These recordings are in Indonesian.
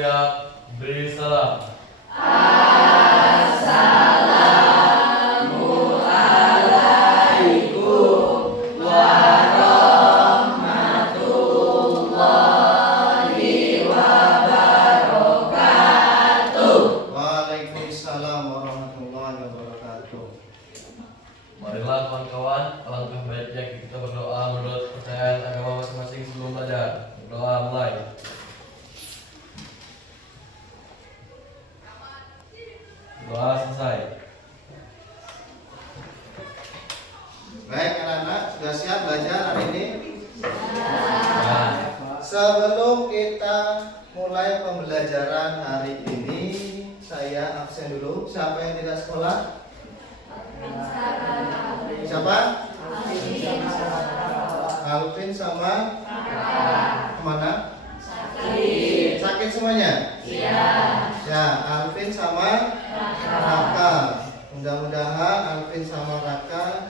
Ya, beri salam. Assalamualaikum warahmatullahi wabarakatuh. Waalaikumsalam warahmatullahi wabarakatuh. Marilah kawan-kawan, alangkah baiknya kita berdoa menurut percayaan agama masing-masing sebelum belajar. Berdoa mulai. Doa selesai. Baik anak-anak, sudah siap belajar hari ini? Ya. Sebelum kita mulai pembelajaran hari ini, saya absen dulu. Siapa yang tidak sekolah? Siapa? Alvin sama kemana? Sakit semuanya? Ya, Alvin sama Raka. Mudah-mudahan Alvin sama Raka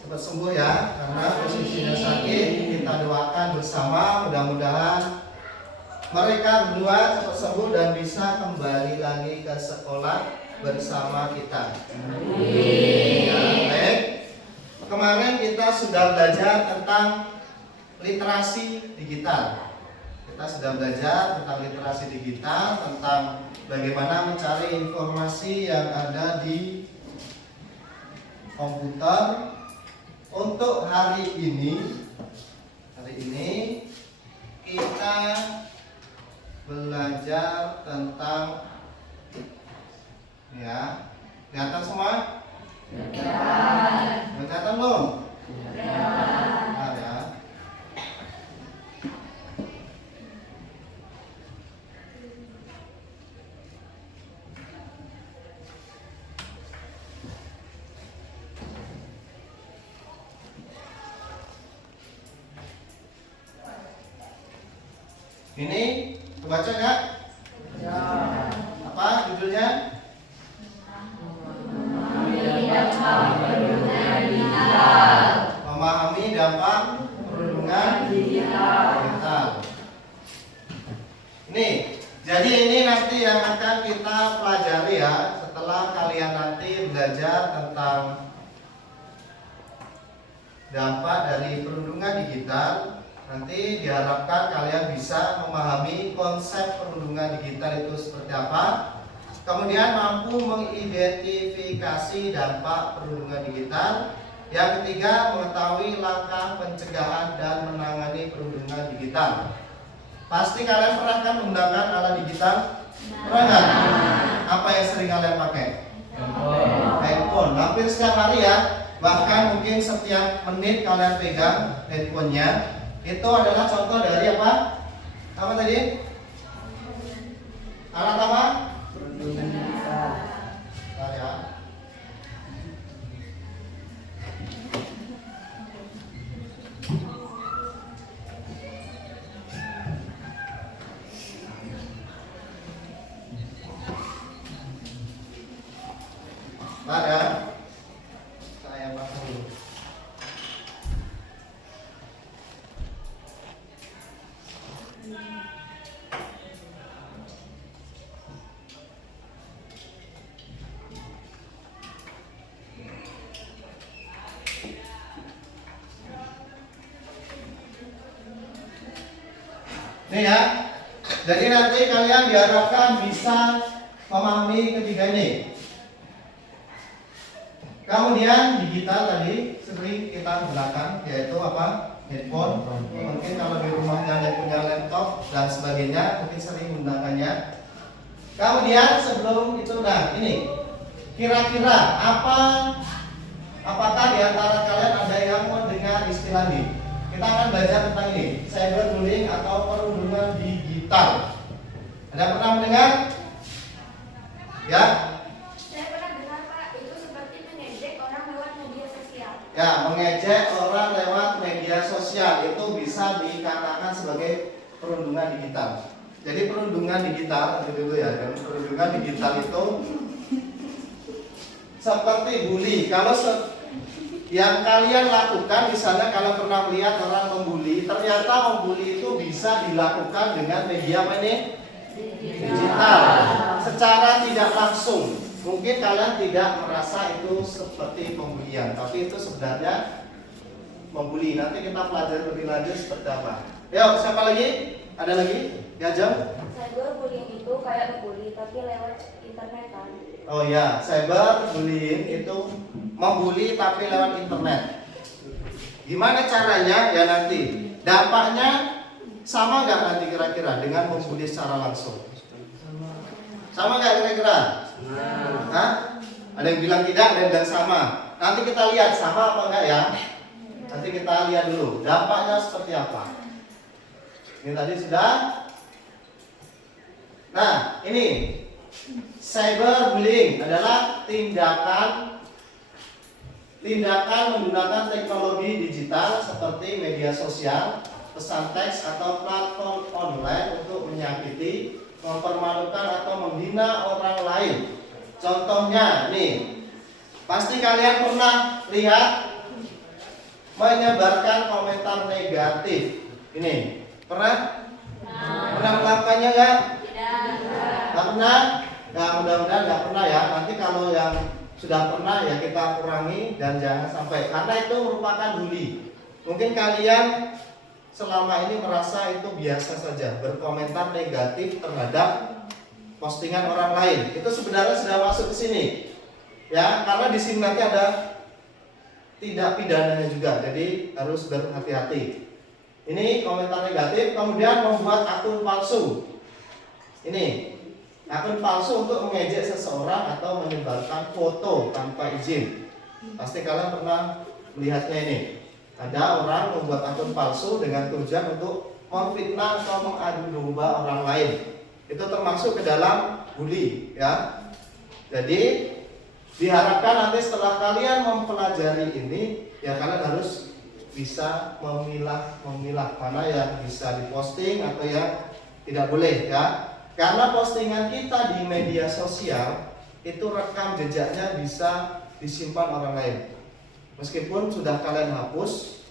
cepat sembuh ya, karena posisinya sakit. Kita doakan bersama, mudah-mudahan mereka berdua cepat sembuh dan bisa kembali lagi ke sekolah bersama kita. Ya, baik. Kemarin kita sudah belajar tentang literasi digital. Kita sudah belajar tentang literasi digital, tentang bagaimana mencari informasi yang ada di komputer. Untuk hari ini kita belajar tentang, ya, kelihatan semua? Kelihatan belum? Nah, ya. Ini kebaca nggak? Apa judulnya? Memahami dampak perundungan digital. Nih, jadi ini nanti yang akan kita pelajari ya. Setelah kalian nanti belajar tentang dampak dari perundungan digital, nanti diharapkan kalian bisa memahami konsep perundungan digital itu seperti apa. Kemudian mampu mengidentifikasi dampak perundungan digital. Yang ketiga, mengetahui langkah pencegahan dan menangani perundungan digital. Pasti kalian pernah kan menggunakan alat digital? Pernah nggak? Apa yang sering kalian pakai? Handphone. Hampir setiap hari ya. Bahkan mungkin setiap menit kalian pegang handphonenya. Itu adalah contoh dari apa? Apa tadi? Alat apa? Perundungan digital. Bentar ya. Bentar ya. Saya pasang dulu. Nih ya, jadi nanti kalian diharapkan bisa memahami ketiga ini. Kemudian digital tadi sering kita gunakan, yaitu apa? Handphone. Mungkin kalau di rumahnya ada punya laptop dan sebagainya, mungkin sering menggunakannya. Kemudian sebelum itu, nah ini kira-kira apakah di antara kalian ada yang mendengar istilah ini? Kita akan belajar tentang ini, cyberbullying atau perundungan digital. Ada pernah mendengar? Ya? Saya pernah dengar Pak, itu seperti mengejek orang lewat media sosial. Ya, mengejek orang lewat media sosial itu bisa dikatakan sebagai perundungan digital. Jadi perundungan digital itu dulu ya, perundungan digital itu seperti bully. Kalau yang kalian lakukan, misalnya kalau pernah melihat orang membuli, ternyata membuli itu bisa dilakukan dengan media apa ini? digital. Secara tidak langsung, mungkin kalian tidak merasa itu seperti pembulian, tapi itu sebenarnya membuli. Nanti kita pelajari lebih lanjut seperti apa. Yuk, siapa lagi? Ada lagi? Ya, Jam? Cyberbullying itu kayak bully tapi lewat internet kan. Oh ya, cyberbullying itu membuli tapi lewat internet. Gimana caranya? Ya nanti dampaknya sama nggak nanti kira-kira dengan membuli secara langsung? Sama nggak kira-kira? Hah? Ada yang bilang tidak, ada yang bilang sama. Nanti kita lihat sama apa enggak ya? Nanti kita lihat dulu dampaknya seperti apa. Ini tadi sudah. Nah, ini cyberbullying adalah tindakan menggunakan teknologi digital seperti media sosial, pesan teks atau platform online untuk menyakiti, mempermalukan atau menghina orang lain. Contohnya nih, pasti kalian pernah lihat menyebarkan komentar negatif. Ini pernah? Pernah melakukannya nggak? Nggak pernah? Nah, mudah-mudahan nggak pernah ya. Nanti kalau yang sudah pernah ya kita kurangi dan jangan sampai, karena itu merupakan bully. Mungkin kalian selama ini merasa itu biasa saja berkomentar negatif terhadap postingan orang lain. Itu sebenarnya sudah masuk ke sini. Ya, karena di sini nanti ada tindak pidananya juga. Jadi harus berhati-hati. Ini komentar negatif, kemudian membuat akun palsu. Ini akun palsu untuk mengejek seseorang atau menyebarkan foto tanpa izin. Pasti kalian pernah melihatnya ini. Ada orang membuat akun palsu dengan tujuan untuk memfitnah atau mengadu domba orang lain. Itu termasuk ke dalam bully, ya. Jadi diharapkan nanti setelah kalian mempelajari ini, ya kalian harus bisa memilah mana yang bisa diposting atau yang tidak boleh, ya. Karena postingan kita di media sosial itu rekam jejaknya bisa disimpan orang lain. Meskipun sudah kalian hapus,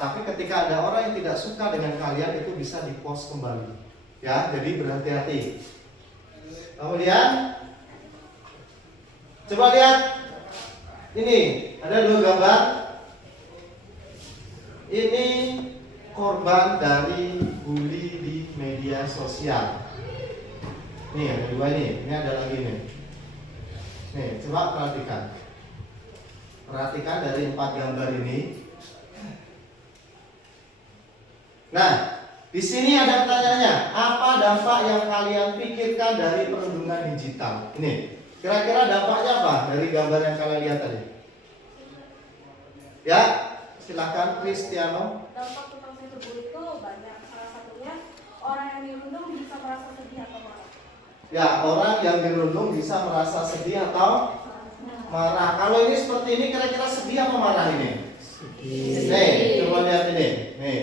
tapi ketika ada orang yang tidak suka dengan kalian itu bisa dipost kembali. Ya, jadi berhati-hati. Kemudian coba lihat ini, ada dua gambar. Ini korban dari bully di media sosial. Nih ada dua ini ada lagi nih. Nih, coba perhatikan. Perhatikan dari 4 gambar ini. Nah, di sini ada pertanyaannya. Apa dampak yang kalian pikirkan dari perundungan digital? Ini, kira-kira dampaknya apa dari gambar yang kalian lihat tadi? Ya, silakan Cristiano. Dampak tentang cyberbullying itu banyak. Salah satunya orang yang dirundung bisa merasa sedih atau marah. Ya, orang yang dirundung bisa merasa sedih atau marah. Kalau ini seperti ini, kira-kira sedih apa marah ini? Sedih. Nih, coba lihat ini. Nih,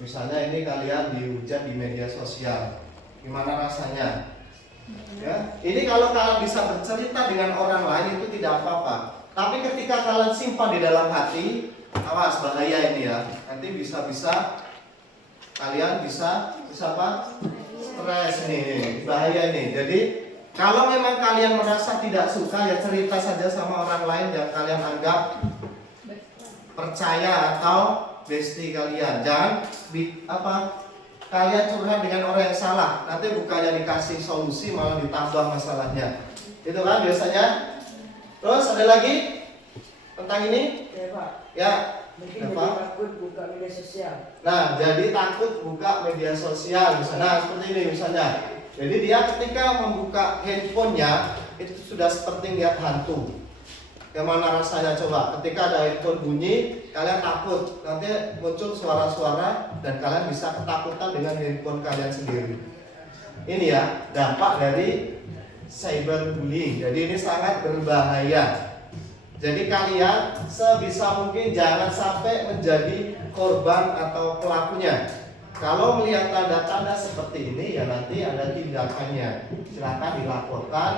misalnya ini kalian dihujat di media sosial. Gimana rasanya? Ya, ini kalau kalian bisa bercerita dengan orang lain itu tidak apa-apa. Tapi ketika kalian simpan di dalam hati, awas bahaya ini ya. Nanti bisa-bisa kalian bisa apa? Stres nih, bahaya ini. Jadi kalau memang kalian merasa tidak suka, ya cerita saja sama orang lain yang kalian anggap percaya atau bestie kalian. Jangan kalian curhat dengan orang yang salah. Nanti bukannya dikasih solusi malah ditambah masalahnya. Itu kan biasanya. Terus ada lagi tentang ini? Ya Pak. Ya. Mungkin jadi takut buka media sosial. Nah, jadi takut buka media sosial misalnya. Nah, seperti ini misalnya. Jadi dia ketika membuka handphonenya itu sudah seperti lihat hantu. Gimana rasanya coba? Ketika ada handphone bunyi, kalian takut. Nanti muncul suara-suara dan kalian bisa ketakutan dengan handphone kalian sendiri. Ini ya dampak dari cyberbullying. Jadi ini sangat berbahaya. Jadi kalian sebisa mungkin jangan sampai menjadi korban atau pelakunya. Kalau melihat tanda-tanda seperti ini, ya nanti ada tindakannya. Silakan dilaporkan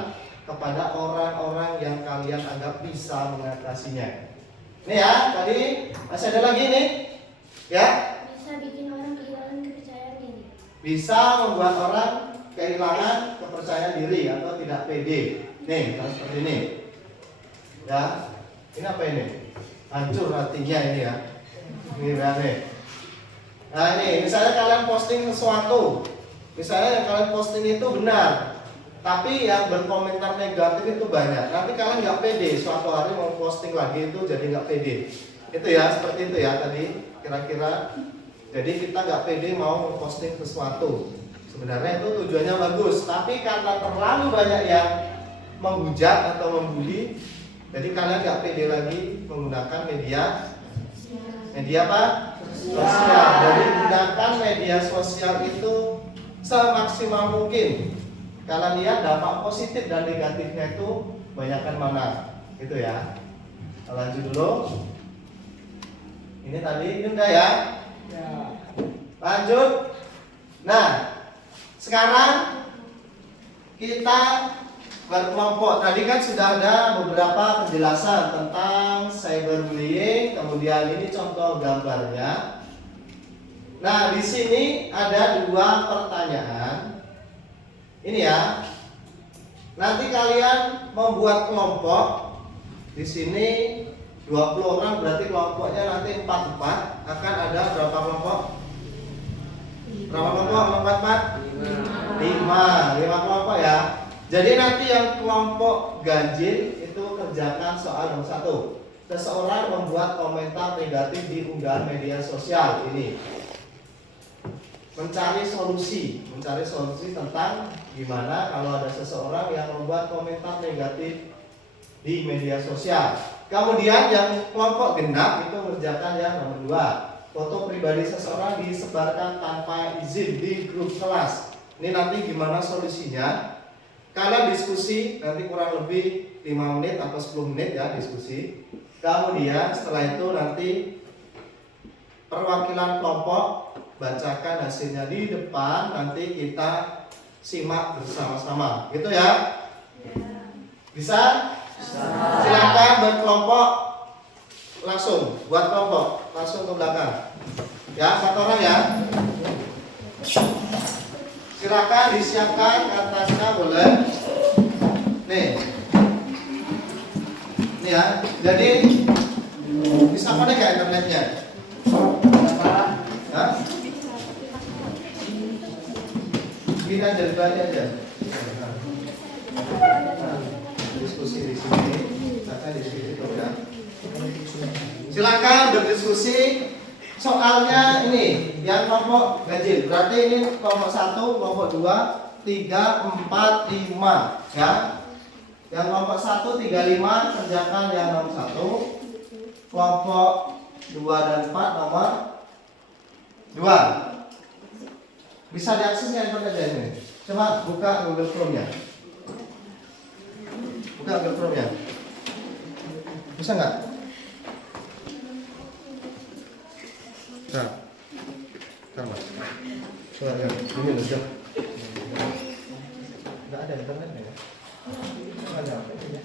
kepada orang-orang yang kalian anggap bisa mengatasinya. Ini ya, tadi masih ada lagi nih. Ya. Bisa bikin orang kehilangan kepercayaan diri. Bisa membuat orang kehilangan kepercayaan diri atau tidak pede. Nih, seperti ini. Ya, ini apa ini? Hancur hatinya ini ya. Ini ya nih. Nah ini, misalnya kalian posting sesuatu, misalnya yang kalian posting itu benar, tapi yang berkomentar negatif itu banyak. Nanti kalian nggak pede, suatu hari mau posting lagi itu jadi nggak pede. Itu ya, seperti itu ya tadi kira-kira. Jadi kita nggak pede mau memposting sesuatu. Sebenarnya itu tujuannya bagus, tapi karena terlalu banyak yang menghujat atau membuli, jadi kalian nggak pede lagi menggunakan media apa? Sosial. Jadi gunakan media sosial itu semaksimal mungkin. Kalian lihat dampak positif dan negatifnya itu banyakkan mana, gitu ya. Lanjut dulu. Ini tadi ini udah ya. Lanjut. Nah, sekarang kita berkelompok. Tadi kan sudah ada beberapa penjelasan tentang cyberbullying, kemudian ini contoh gambarnya. Nah, di sini ada dua pertanyaan. Ini ya. Nanti kalian membuat kelompok. Di sini 20 orang, berarti kelompoknya nanti 4-4. Akan ada berapa kelompok? Berapa kelompok? 5 kelompok ya. Jadi nanti yang kelompok ganjil itu kerjakan soal nomor 1. Seseorang membuat komentar negatif di unggahan media sosial ini. Mencari solusi tentang gimana kalau ada seseorang yang membuat komentar negatif di media sosial. Kemudian yang kelompok genap itu mengerjakan yang nomor 2. Foto pribadi seseorang disebarkan tanpa izin di grup kelas. Ini nanti gimana solusinya? Kalian diskusi nanti kurang lebih 5 menit atau 10 menit ya diskusi. Kemudian setelah itu nanti perwakilan kelompok bacakan hasilnya di depan, nanti kita simak bersama-sama. Gitu ya? Bisa? Silakan berkelompok, langsung buat kelompok, langsung ke belakang. Ya, 1 orang ya. Silakan disiapkan kertasnya, boleh. Nih ya. Jadi bisa connect ya internetnya? Hah? Gini aja, dibagi aja. Diskusi di sini, kata di sini ya. Silakan berdiskusi. Soalnya ini yang kelompok ganjil, berarti ini kelompok 1, kelompok 2, 3, 4, 5 ya. Yang kelompok 1, 3, 5 kerjakan yang nomor 1. Kelompok 2 dan 4 nomor 2. Bisa diaksesnya internetnya ini. Coba buka Google Chrome-nya. Buka Google Chrome-nya. Bisa nggak? Nah, sama. Coba ya, ini aja. Nggak ada internetnya ya? Nggak ada apa ya?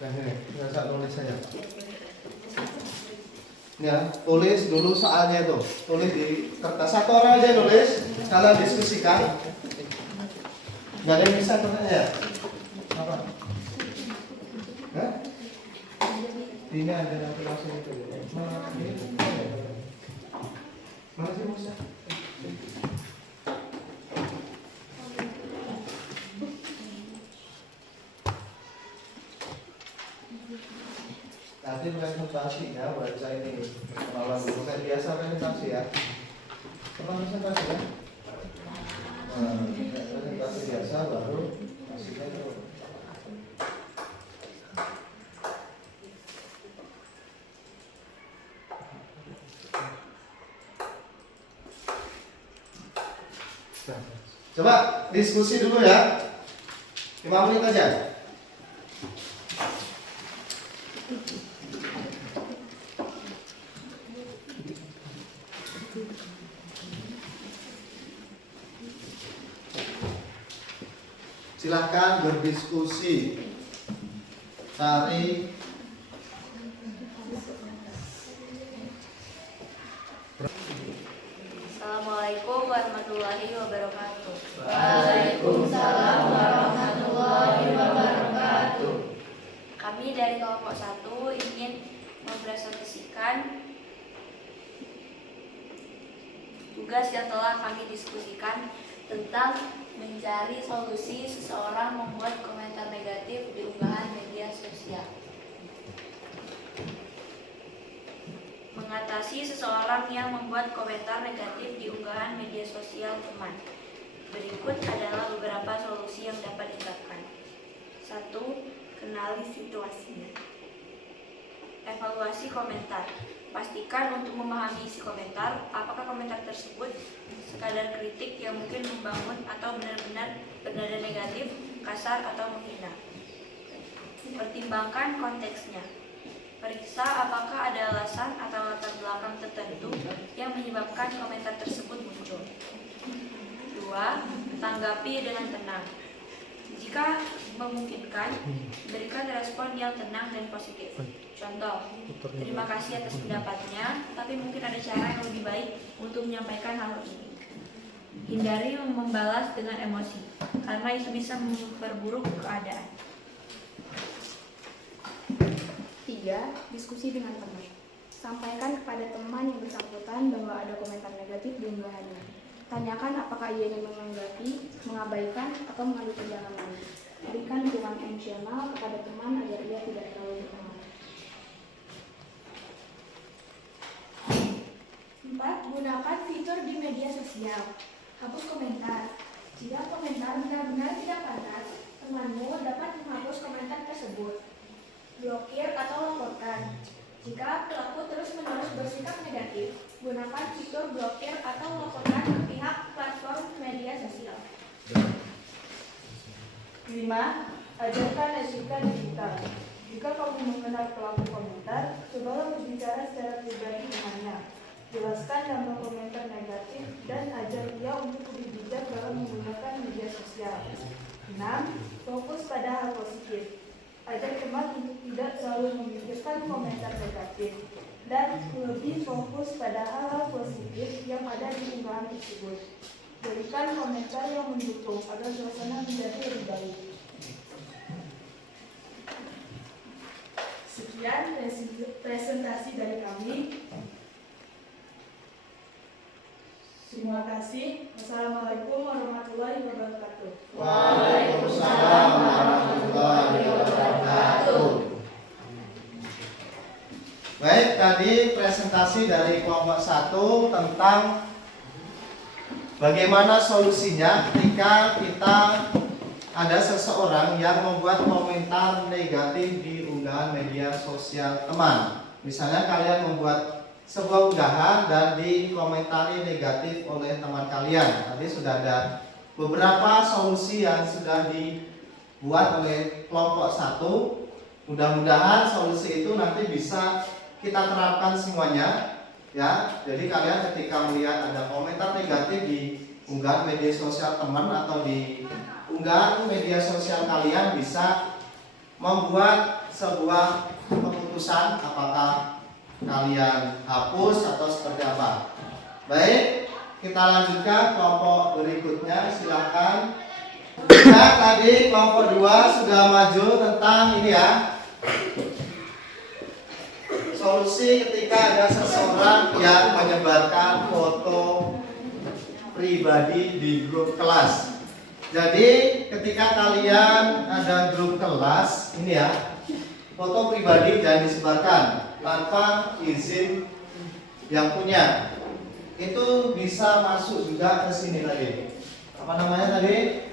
Nah ini, saya tulis saja. Ya, tulis dulu soalnya itu. Tulis di kertas. 1 orang aja nulis, kalian diskusikan. Nggak ada yang bisa tanya ya? Apa? Hah? Ini ada aplikasi itu. Mana sih Musa? Nanti presentasi ya, baca ini kenalan dulu kayak biasa presentasi ya. Pernah presentasi ya? Presentasi biasa baru hasilnya itu. Coba diskusi dulu ya. 5 menit aja. Silahkan berdiskusi, cari Assalamualaikum warahmatullahi wabarakatuh. Waalaikumsalam warahmatullahi wabarakatuh. Kami dari kelompok 1 ingin mempresentasikan tugas yang telah kami diskusikan tentang mencari solusi seseorang membuat komentar negatif di unggahan media sosial. Mengatasi seseorang yang membuat komentar negatif di unggahan media sosial teman. Berikut adalah beberapa solusi yang dapat diterapkan. 1. Kenali situasinya. Evaluasi komentar. Pastikan untuk memahami isi komentar, apakah komentar tersebut sekadar kritik yang mungkin membangun atau benar-benar bernada negatif, kasar atau menghina. Pertimbangkan konteksnya. Periksa apakah ada alasan atau latar belakang tertentu yang menyebabkan komentar tersebut muncul. 2. Tanggapi dengan tenang. Jika memungkinkan, berikan respon yang tenang dan positif. Contoh, terima kasih atas pendapatnya, tapi mungkin ada cara yang lebih baik untuk menyampaikan hal ini. Hindari membalas dengan emosi, karena itu bisa memperburuk keadaan. 3. Diskusi dengan teman. Sampaikan kepada teman yang bersangkutan bahwa ada komentar negatif di unggahannya. Tanyakan apakah ia ingin menanggapi, mengabaikan, atau mengambil tindakan lain. Berikan dukungan emosional kepada teman agar ia tidak terlalu berpengaruh. 4. Gunakan fitur di media sosial. Hapus komentar. Jika komentar benar-benar tidak pantas, temanmu dapat menghapus komentar tersebut. Blokir atau laporkan. Jika pelaku terus-menerus bersikap negatif, gunakan fitur blokir atau laporkan ke pihak platform media sosial. 5. Ajarkan etika digital. Jika kamu mengenal pelaku komentar, cobalah berbicara secara pribadi dengannya. Jelaskan dampak komentar negatif dan ajar dia untuk lebih bijak dalam menggunakan media sosial. 6. Fokus pada hal positif. Ajak teman untuk tidak selalu memikirkan komentar negatif dan lebih fokus pada hal-hal positif yang ada di unggahan tersebut. Berikan komentar yang mendukung agar suasana menjadi lebih baik. Sekian presentasi dari kami. Terima kasih. Wassalamualaikum warahmatullahi wabarakatuh. Waalaikumsalam warahmatullahi wabarakatuh. Baik, tadi presentasi dari kelompok 1 tentang bagaimana solusinya ketika kita ada seseorang yang membuat komentar negatif di unggahan media sosial teman. Misalnya kalian membuat sebuah unggahan dan dikomentari negatif oleh teman kalian. Tadi sudah ada beberapa solusi yang sudah dibuat oleh kelompok 1. Mudah-mudahan solusi itu nanti bisa kita terapkan semuanya, ya. Jadi kalian ketika melihat ada komentar negatif di unggahan media sosial teman atau di unggahan media sosial kalian, bisa membuat sebuah keputusan apakah kalian hapus atau seperti apa. Baik, kita lanjutkan kelompok berikutnya, silakan. Nah, tadi kelompok 2 sudah maju tentang ini ya, solusi ketika ada seseorang yang menyebarkan foto pribadi di grup kelas. Jadi ketika kalian ada grup kelas ini ya, foto pribadi jangan disebarkan tanpa izin yang punya. Itu bisa masuk juga ke sini tadi. Apa namanya tadi?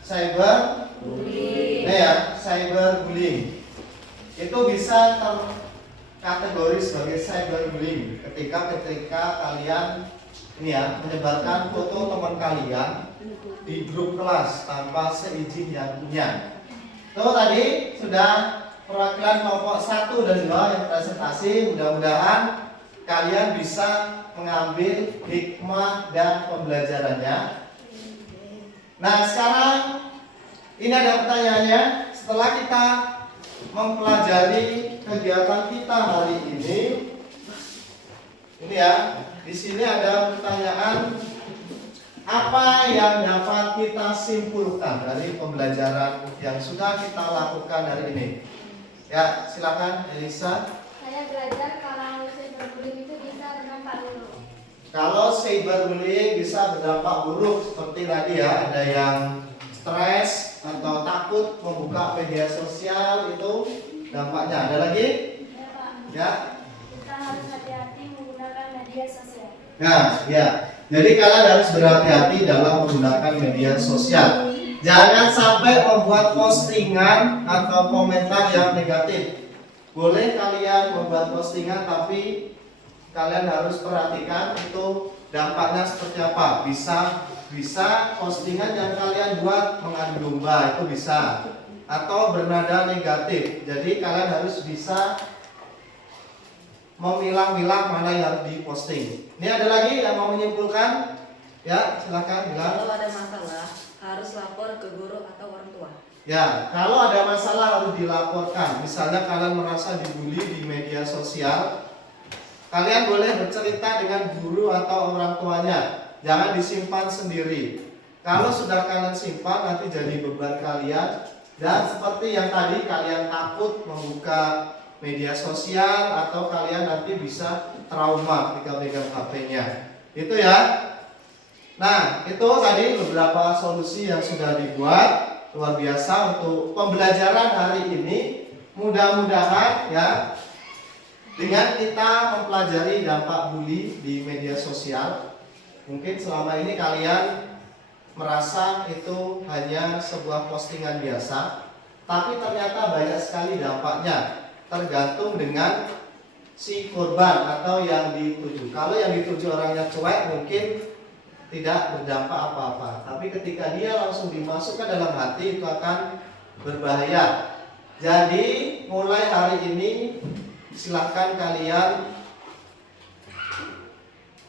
Cyberbullying. Ya, cyberbullying. Itu bisa terkategori sebagai cyberbullying ketika kalian ini ya menyebarkan foto teman kalian di grup kelas tanpa seizin yang punya. Itu tadi sudah perwakilan kelompok 1 dan 2 yang presentasi. Mudah-mudahan kalian bisa mengambil hikmah dan pembelajarannya. Nah, sekarang ini ada pertanyaannya. Setelah kita mempelajari kegiatan kita hari ini ya, di sini ada pertanyaan, apa yang dapat kita simpulkan dari pembelajaran yang sudah kita lakukan hari ini? Ya, silakan Elisa. Saya belajar kalau cyberbullying itu bisa berdampak buruk. Kalau cyberbullying bisa berdampak buruk seperti tadi ya, ada yang stres atau takut membuka media sosial, itu dampaknya. Ada lagi? Ya Pak, Ya. kita harus hati-hati menggunakan media sosial. Nah, ya. Jadi kalian harus berhati-hati dalam menggunakan media sosial. Jangan sampai membuat postingan atau komentar yang negatif. Boleh kalian membuat postingan, tapi kalian harus perhatikan itu dampaknya seperti apa. Bisa postingan yang kalian buat mengadu domba, itu bisa, atau bernada negatif. Jadi kalian harus bisa memilah-milah mana yang harus diposting. Ini ada lagi yang mau menyimpulkan? Ya, silakan bilang. Kalau ada masalah, harus lapor ke guru atau orang tua. Ya, kalau ada masalah harus dilaporkan. Misalnya kalian merasa dibully di media sosial, kalian boleh bercerita dengan guru atau orang tuanya. Jangan disimpan sendiri. Kalau sudah kalian simpan, nanti jadi beban kalian. Dan seperti yang tadi, kalian takut membuka media sosial atau kalian nanti bisa trauma ketika pegang HP-nya. Itu ya. Nah, itu tadi beberapa solusi yang sudah dibuat. Luar biasa untuk pembelajaran hari ini. Mudah-mudahan ya, dengan kita mempelajari dampak bully di media sosial, mungkin selama ini kalian merasa itu hanya sebuah postingan biasa, tapi ternyata banyak sekali dampaknya, tergantung dengan si korban atau yang dituju. Kalau yang dituju orangnya cuek, mungkin tidak berdampak apa-apa, tapi ketika dia langsung dimasukkan dalam hati, itu akan berbahaya. Jadi mulai hari ini silakan kalian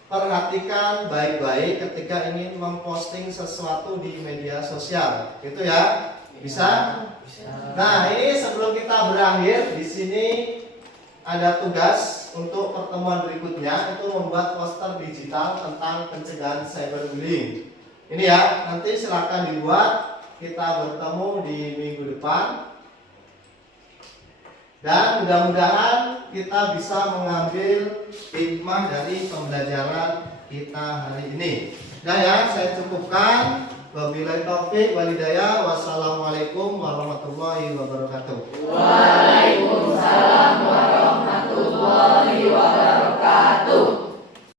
perhatikan baik-baik ketika ingin memposting sesuatu di media sosial, gitu ya. Bisa? Nah, ini sebelum kita berakhir, di sini ada tugas untuk pertemuan berikutnya, itu membuat poster digital tentang pencegahan cyberbullying. Ini ya, nanti silakan dibuat. Kita bertemu di minggu depan. Dan mudah-mudahan kita bisa mengambil hikmah dari pembelajaran kita hari ini. Nah ya, saya cukupkan. Wabillahi taufik wal hidayah. Wassalamualaikum warahmatullahi wabarakatuh. Waalaikumsalam.